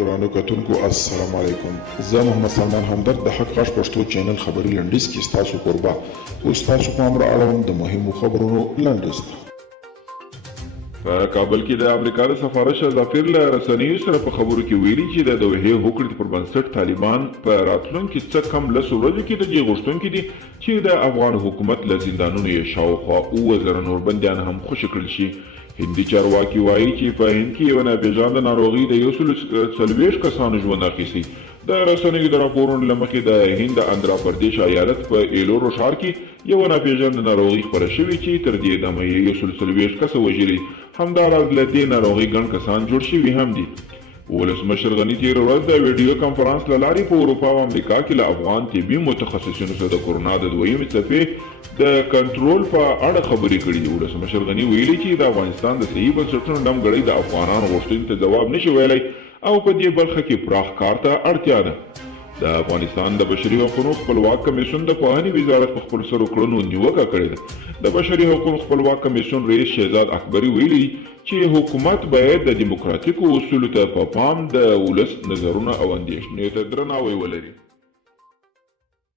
ګرانو کتونکو السلام علیکم. زه محمد سلمان همدرد د حق غږ پښتو چینل خبري لنډیز کې ستاسو قربا اوس تاسو پام را اړوم د مهمو خبرونو لنډیز ته. په کابل کې د امریکا د سفارت ظفیر له رسنیو سره په خبرو کې ویلي چې د دوحې هوکړې پر بنسټ طالبان په راتلونکي څه کم لسو ورځو کې د دې غوښتونکي دي چې د افغان حکومت له زندانونو یې شاوخوا 7,000 نور بندیان هم خوشي کړل شي. هندي چارواکي وایي چې په هند کې یوه ناپېژانده ناروغي د 140 کسانو ژوند اخیستی. د رسنیو د راپورونو له مخې د هند د اندرا پردیش ایالت په ایلورو ښار کې یوه ناپېژانده ناروغي خپره شوې چې تر دې دمه یې 140 کسه وژلي. همداراز له دې ناروغۍ ګڼ کسان جوړ شوي هم دي. ولسمشر غني تېره ورځ د ویډیو کنفرانس له لارې په اروپا او امریکا کې له افغان طبي متخصصینو سره د کورونا د دویمې څپې د کنټرول په اړه خبرې کړې دي. ولسمشر غني ویلي چې د افغانستان د صحي بنسټونو ډمګړۍ د افغانانو غوښتنې ته ځواب نشي ویلی او په دې برخه کې پراخ کار ته اړتیا ده. د افغانستان د بشري حقوقو خپلواک کمیسیون د پوهنې وزارت په خپلو سرو کړنو نیوکه کړې ده. د بشري حقوقو خپلواک کمیسیون رئیس شهزاد اکبري ویلي چې حکومت باید د دیموکراتیکو اصولو ته په پام د ولس نظرونه او اندېښنې ته درناوی ولري.